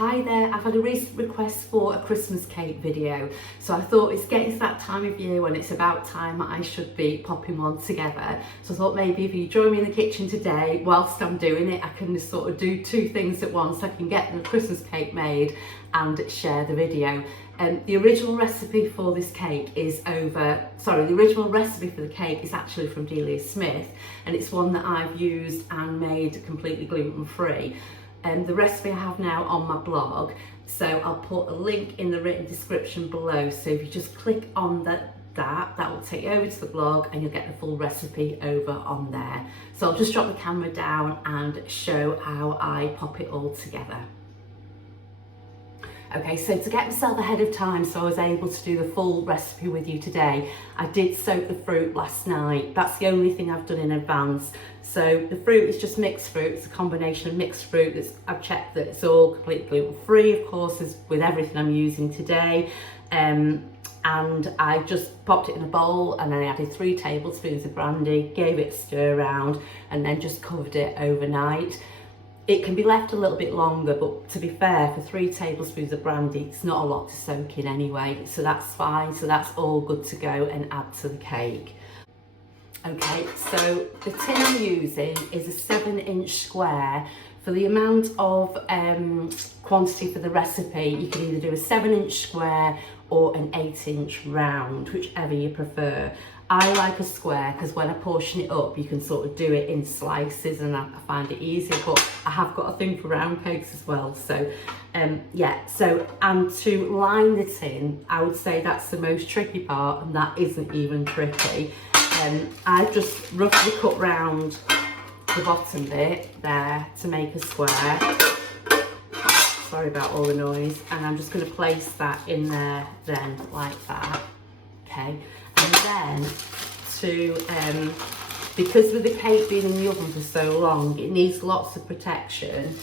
Hi there, I've had a recent request for a Christmas cake video, so I thought it's getting to that time of year when it's about time I should be popping one together. So I thought maybe if you join me in the kitchen today whilst I'm doing it, I can just sort of do two things at once. I can get the Christmas cake made and share the video. The original recipe for this cake is the original recipe for the cake is actually from Delia Smith, and it's one that I've used and made completely gluten-free. The recipe I have now on my blog, so I'll put a link in the written description below, so if you just click on that will take you over to the blog and you'll get the full recipe over on there. So I'll just drop the camera down and show how I pop it all together. Okay, so to get myself ahead of time so I was able to do the full recipe with you today, I did soak the fruit last night. That's the only thing I've done in advance. So the fruit is just mixed fruit. It's a combination of mixed fruit. I've checked that it's all completely gluten-free, of course, as with everything I'm using today. And I just popped it in a bowl, and then I added 3 tablespoons of brandy, gave it a stir around, and then just covered it overnight. It can be left a little bit longer, but to be fair, for 3 tablespoons of brandy, it's not a lot to soak in anyway, so that's fine. So that's all good to go and add to the cake. Okay, so the tin I'm using is a 7-inch square. For the amount of quantity for the recipe, you can either do a 7-inch square or an 8-inch round, whichever you prefer. I like a square because when I portion it up, you can sort of do it in slices, and I find it easier, but I have got a thing for round cakes as well. So yeah, and to line the tin, I would say that's the most tricky part, and that isn't even tricky. I've just roughly cut round the bottom bit there to make a square. Sorry about all the noise. And I'm just going to place that in there then, like that. Okay, and then because with the cake being in the oven for so long, it needs lots of protection,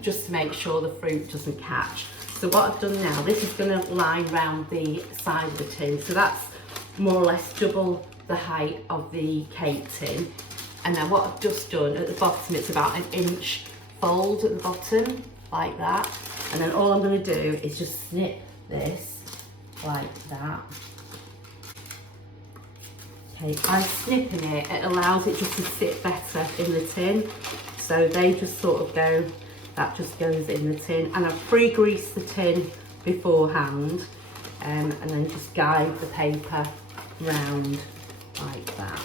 just to make sure the fruit doesn't catch. So what I've done now, this is going to line round the side of the tin, so that's more or less double the height of the cake tin. And then what I've just done at the bottom, it's about an inch fold at the bottom, like that. And then all I'm going to do is just snip this like that. Okay, by snipping it, it allows it just to sit better in the tin. So they just sort of go, that just goes in the tin. And I've pre-greased the tin beforehand, and then just guide the paper round like that.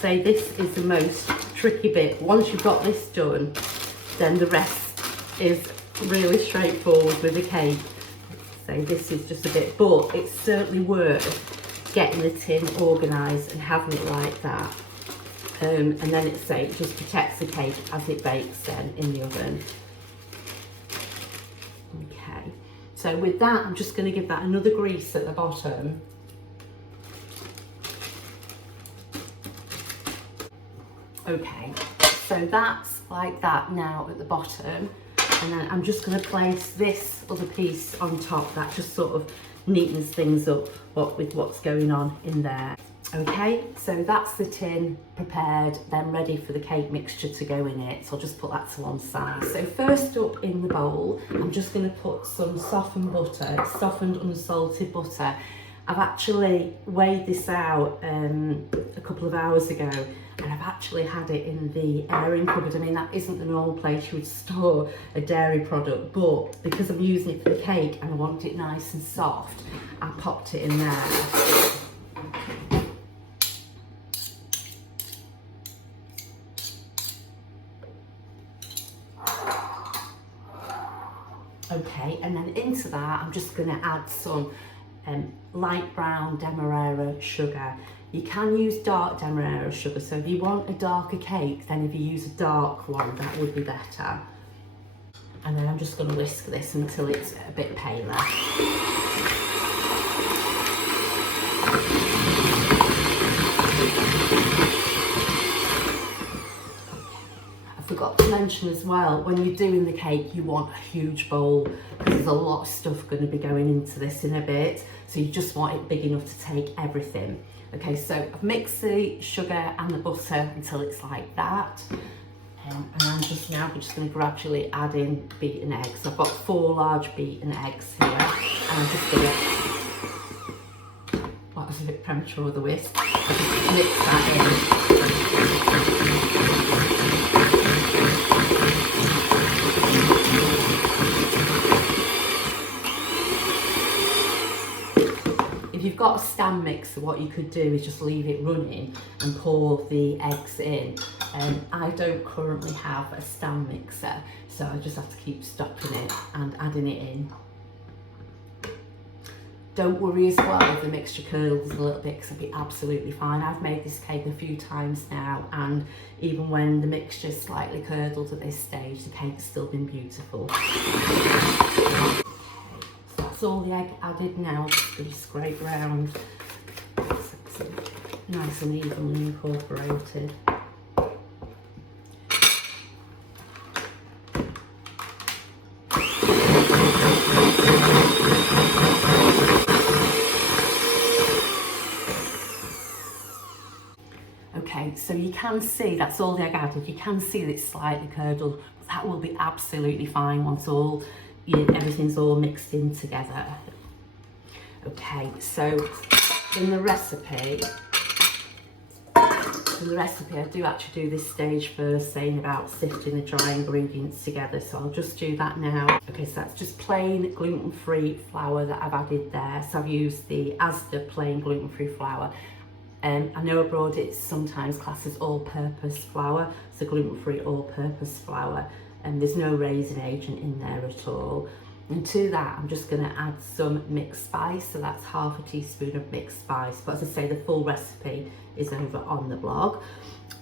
Say this is the most tricky bit. Once you've got this done, then the rest is really straightforward with the cake. So this is just a bit, but it's certainly worth getting the tin organised and having it like that. And then it just protects the cake as it bakes then in the oven. Okay, so with that, I'm just going to give that another grease at the bottom. Okay, so that's like that now at the bottom, and then I'm just going to place this other piece on top. That just sort of neatens things up with what's going on in there. Okay, so that's the tin prepared, then ready for the cake mixture to go in it. So I'll just put that to one side. So first up in the bowl, I'm just going to put some softened butter. It's softened unsalted butter. I've actually weighed this out a couple of hours ago, and I've actually had it in the airing cupboard. I mean, that isn't the normal place you would store a dairy product, but because I'm using it for the cake and I want it nice and soft, I popped it in there. Okay, and then into that, I'm just going to add some light brown demerara sugar. You can use dark demerara sugar, so if you want a darker cake, then if you use a dark one, that would be better. And then I'm just going to whisk this until it's a bit paler. I forgot to mention as well, when you're doing the cake, you want a huge bowl because there's a lot of stuff going to be going into this in a bit, so you just want it big enough to take everything. Okay, so I've mixed the sugar and the butter until it's like that, and I'm just Now we're just going to gradually add in beaten eggs. So I've got 4 large beaten eggs here, and I'm just going to, well, that was a bit premature with the whisk, I'll just mix that in. If you've got a stand mixer, what you could do is just leave it running and pour the eggs in. I don't currently have a stand mixer, so I just have to keep stopping it and adding it in. Don't worry as well if the mixture curdles a little bit, because it'll be absolutely fine. I've made this cake a few times now, and even when the mixture is slightly curdled at this stage, the cake's still been beautiful. That's all the egg added now. Just going to scrape round so it's nice and evenly incorporated. Okay, so you can see that's all the egg added. You can see that it's slightly curdled, but that will be absolutely fine once everything's all mixed in together. Okay, so in the recipe, I do actually do this stage first, saying about sifting the dry ingredients together, so I'll just do that now. Okay, so that's just plain gluten-free flour that I've added there. So I've used the Asda plain gluten-free flour. I know abroad it's sometimes classed as all-purpose flour, so gluten-free all-purpose flour, and there's no raisin agent in there at all. And to that, I'm just going to add some mixed spice, so that's half a teaspoon of mixed spice. But as I say, the full recipe is over on the blog.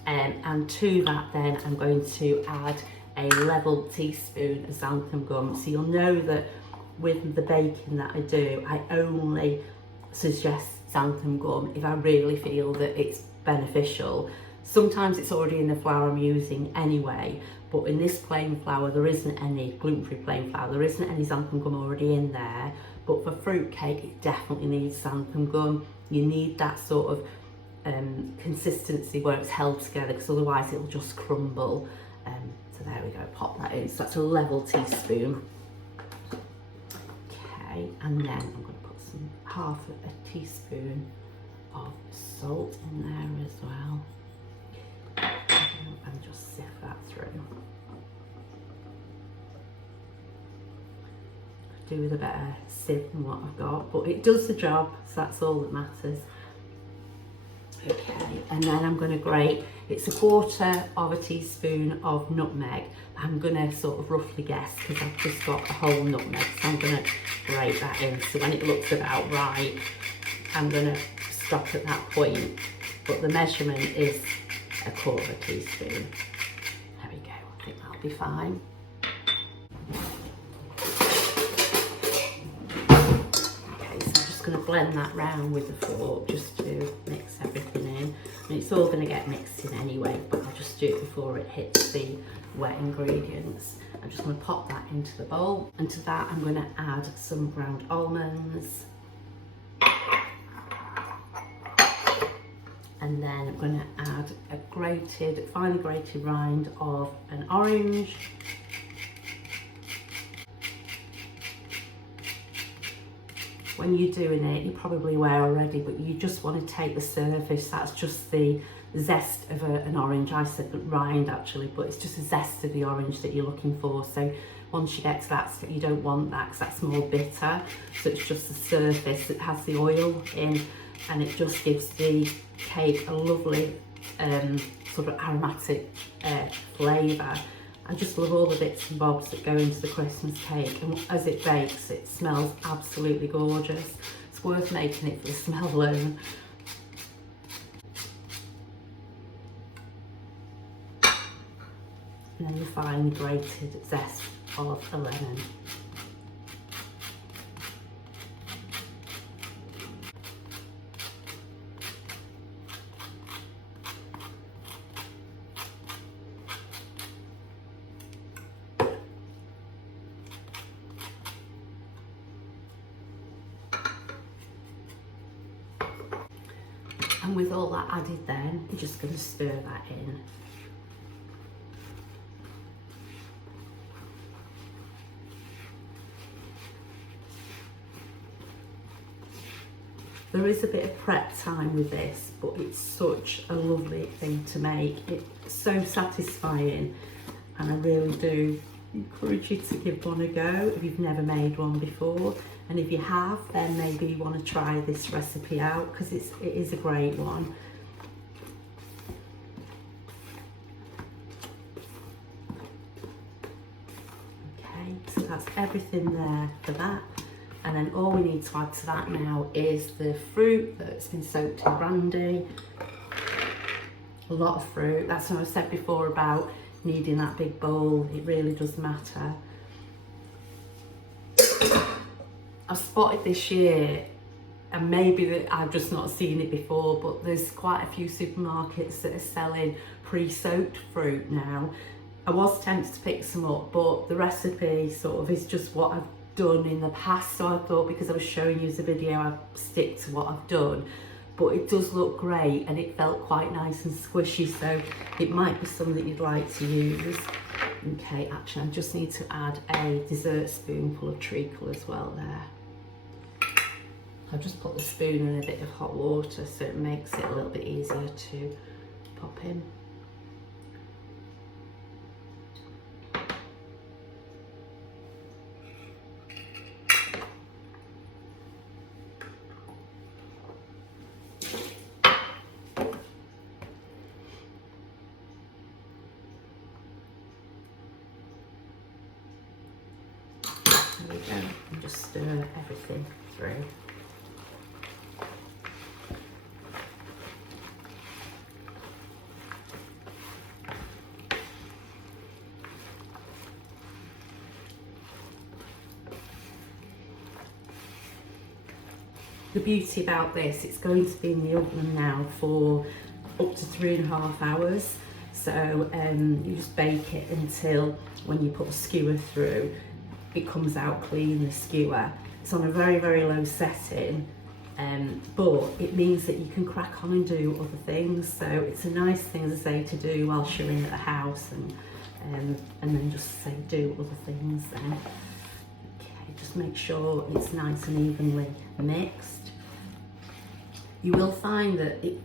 And to that then, I'm going to add a level teaspoon of xanthan gum. So you'll know that with the baking that I do, I only suggest xanthan gum if I really feel that it's beneficial. Sometimes it's already in the flour I'm using anyway, but in this plain flour there isn't any, gluten-free plain flour, there isn't any xanthan gum already in there. But for fruit cake, it definitely needs xanthan gum. You need that sort of consistency where it's held together, because otherwise it'll just crumble. So there we go, pop that in. So that's a level teaspoon. Okay, and then I'm going to put some half a teaspoon of salt in there as well, and just sift that through. Could do with a better sieve than what I've got, but it does the job, so that's all that matters. Okay, and then I'm going to grate, it's 1/4 teaspoon of nutmeg. I'm going to sort of roughly guess, because I've just got a whole nutmeg, so I'm going to grate that in. So when it looks about right, I'm going to stop at that point, but the measurement is 1/4 teaspoon. There we go, I think that'll be fine. Okay, so I'm just going to blend that round with the fork just to mix everything in. And it's all going to get mixed in anyway, but I'll just do it before it hits the wet ingredients. I'm just going to pop that into the bowl, and to that I'm going to add some ground almonds, and then I'm going to add a finely grated rind of an orange, when you're doing it, you're probably aware already, but you just want to take the surface, that's just the zest of an orange. I said the rind actually, but it's just the zest of the orange that you're looking for. So once you get to that step, you don't want that, because that's more bitter. So it's just the surface that has the oil in, and it just gives the cake a lovely sort of aromatic flavour. I just love all the bits and bobs that go into the Christmas cake, and as it bakes, it smells absolutely gorgeous. It's worth making it for the smell alone. And then the finely grated zest of a lemon. And with all that added then, I'm just going to stir that in. There is a bit of prep time with this, but it's such a lovely thing to make. It's so satisfying, and I really do encourage you to give one a go if you've never made one before. And if you have, then maybe you want to try this recipe out, because it is a great one. Okay, so that's everything there for that. And then all we need to add to that now is the fruit that's been soaked in brandy. A lot of fruit. That's what I said before about needing that big bowl. It really does matter. I've spotted this year, and maybe that I've just not seen it before, but there's quite a few supermarkets that are selling pre-soaked fruit now. I was tempted to pick some up, but the recipe sort of is just what I've done in the past, so I thought because I was showing you the video I'd stick to what I've done. But it does look great, and it felt quite nice and squishy, so it might be something that you'd like to use. Okay, actually I just need to add a dessert spoonful of treacle as well there. I'll just put the spoon in a bit of hot water so it makes it a little bit easier to pop in. There we go, and just stir everything through. The beauty about this, it's going to be in the oven now for up to 3.5 hours. So you just bake it until when you put the skewer through, it comes out clean, the skewer. It's on a very, very low setting, but it means that you can crack on and do other things. So it's a nice thing, as I say, to do whilst you're in at the house, and then just say do other things then. Okay, just make sure it's nice and evenly mixed. You will find that it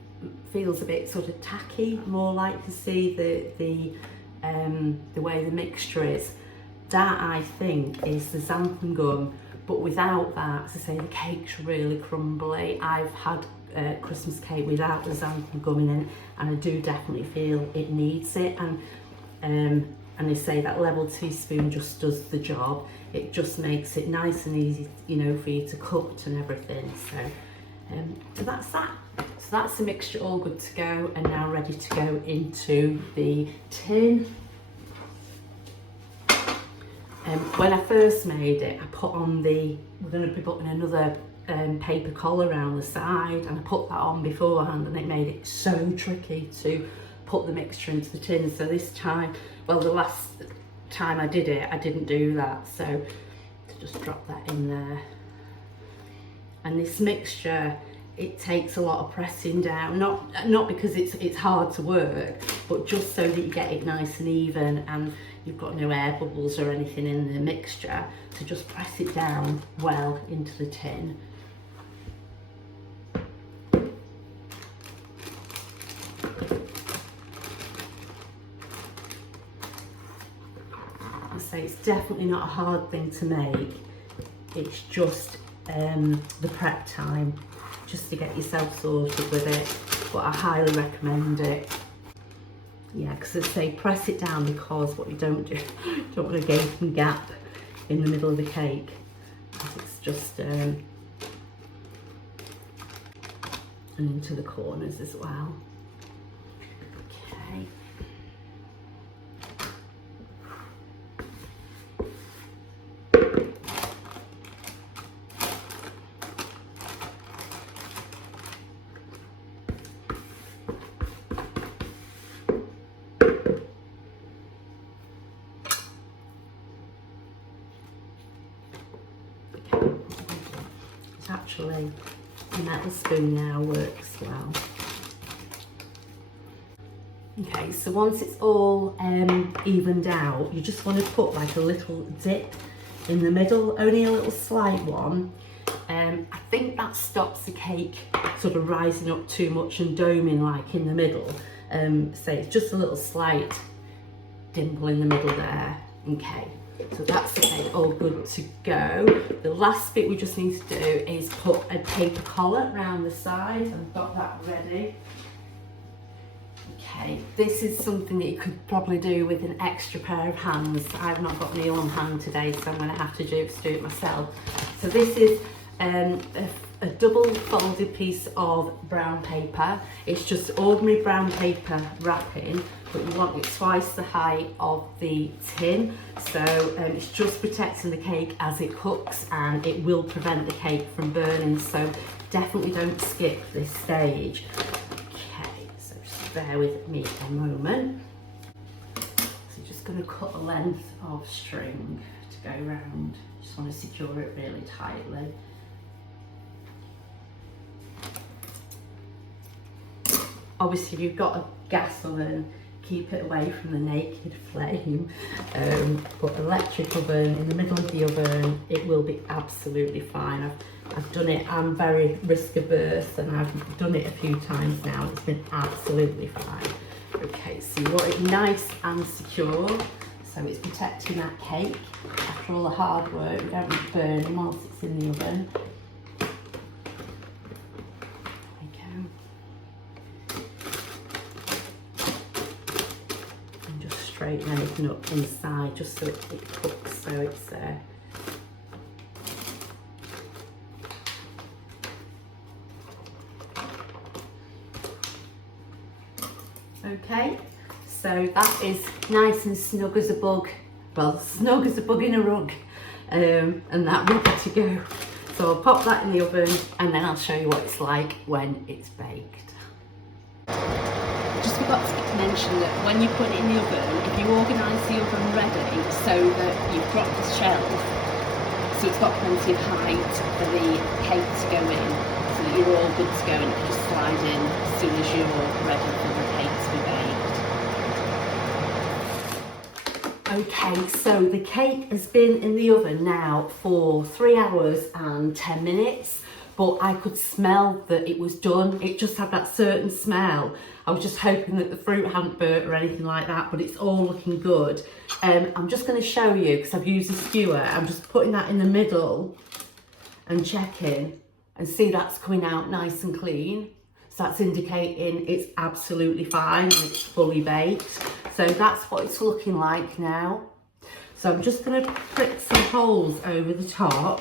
feels a bit sort of tacky, more like to see the way the mixture is. That, I think, is the xanthan gum, but without that, as I say, the cake's really crumbly. I've had Christmas cake without the xanthan gum in it, and I do definitely feel it needs it. And I say that level teaspoon just does the job. It just makes it nice and easy, you know, for you to cut and everything. So that's that. So that's the mixture all good to go, and now ready to go into the tin. When I first made it, I put on we're going to be putting another paper collar around the side, and I put that on beforehand, and it made it so tricky to put the mixture into the tin. So this time, well, the last time I did it, I didn't do that, so just drop that in there. And this mixture, it takes a lot of pressing down, not because it's hard to work, but just so that you get it nice and even, and you've got no air bubbles or anything in the mixture, to just press it down well into the tin. I say it's definitely not a hard thing to make. It's just the prep time, just to get yourself sorted with it, but I highly recommend it. Yeah, because I say press it down, because what you don't want a gaping gap in the middle of the cake. It's just and into the corners as well. Okay. Actually, the metal spoon now works well. Okay, so once it's all evened out, you just want to put like a little dip in the middle, only a little slight one, I think that stops the cake sort of rising up too much and doming like in the middle. So it's just a little slight dimple in the middle there. Okay, so that's the cake all good to go. The last bit we just need to do is put a paper collar around the side. I've got that ready. Okay, this is something that you could probably do with an extra pair of hands. I've not got Neil on hand today, so I'm going to have to do it myself. So this is a double folded piece of brown paper. It's just ordinary brown paper wrapping, but you want it twice the height of the tin. So it's just protecting the cake as it cooks, and it will prevent the cake from burning. So definitely don't skip this stage. Bear with me a moment. So just going to cut a length of string to go round. Just want to secure it really tightly. Obviously, if you've got a gas oven, keep it away from the naked flame. But electric oven, in the middle of the oven, it will be absolutely fine. I've done it, I'm very risk averse, and I've done it a few times now. It's been absolutely fine. Okay, so you want it nice and secure, so it's protecting that cake. After all the hard work, you don't want it burning whilst it's in the oven. There we go. And just straighten anything up inside, just so it cooks, so it's there. Okay, so that is nice and snug as a bug, well, snug as a bug in a rug, and that ready to go. So I'll pop that in the oven, and then I'll show you what it's like when it's baked. Just forgot to mention that when you put it in the oven, if you organise the oven ready so that you've got the shelf, so it's got plenty of height for the cake to go in, so that you're all good to go, and you just slide in as soon as you're ready for the cake to be baked. Okay, so the cake has been in the oven now for 3 hours and 10 minutes, but I could smell that it was done. It just had that certain smell. I was just hoping that the fruit hadn't burnt or anything like that, but it's all looking good. I'm just going to show you, because I've used a skewer. I'm just putting that in the middle and checking, and see that's coming out nice and clean. So that's indicating it's absolutely fine and it's fully baked. So that's what it's looking like now. So I'm just going to prick some holes over the top.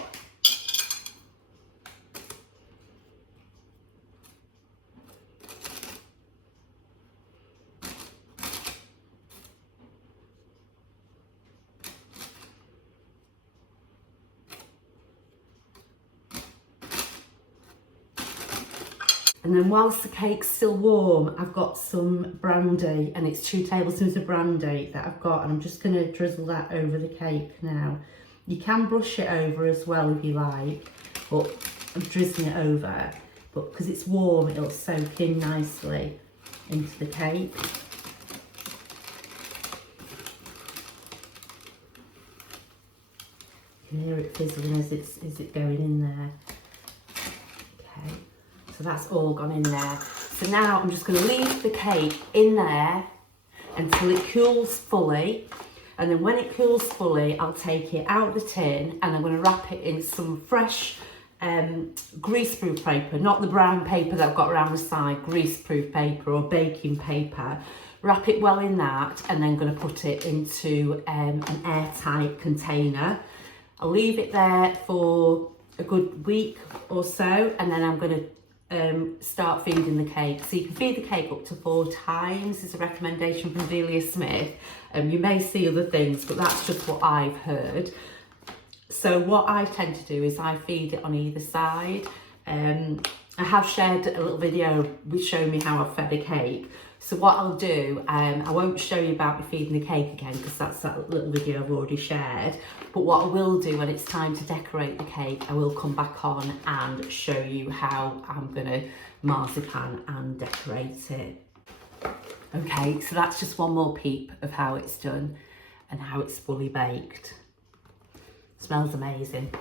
And then whilst the cake's still warm, I've got some brandy, and it's 2 tablespoons of brandy that I've got, and I'm just going to drizzle that over the cake now. You can brush it over as well if you like, but I'm drizzling it over. But because it's warm, it'll soak in nicely into the cake. You can hear it fizzling as it's going in there. Okay. So that's all gone in there. So now I'm just going to leave the cake in there until it cools fully. And then when it cools fully, I'll take it out of the tin, and I'm going to wrap it in some fresh greaseproof paper, not the brown paper that I've got around the side, greaseproof paper or baking paper. Wrap it well in that, and then going to put it into an airtight container. I'll leave it there for a good week or so, and then I'm going to start feeding the cake. So you can feed the cake up to 4 times is a recommendation from Delia Smith. You may see other things, but that's just what I've heard. So what I tend to do is I feed it on either side. I have shared a little video which showed me how I fed a cake. So what I'll do, I won't show you about me feeding the cake again, because that's that little video I've already shared. But what I will do when it's time to decorate the cake, I will come back on and show you how I'm going to marzipan and decorate it. Okay, so that's just one more peep of how it's done and how it's fully baked. Smells amazing.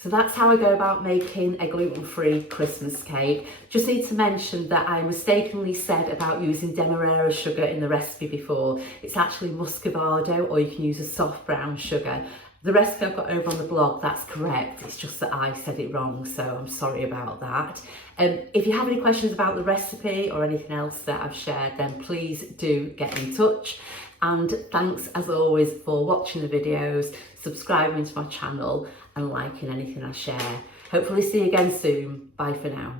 So that's how I go about making a gluten-free Christmas cake. Just need to mention that I mistakenly said about using demerara sugar in the recipe before. It's actually muscovado, or you can use a soft brown sugar. The recipe I've got over on the blog, that's correct. It's just that I said it wrong, so I'm sorry about that. If you have any questions about the recipe or anything else that I've shared, then please do get in touch. And thanks as always for watching the videos, subscribing to my channel and liking anything I share. Hopefully see you again soon. Bye for now.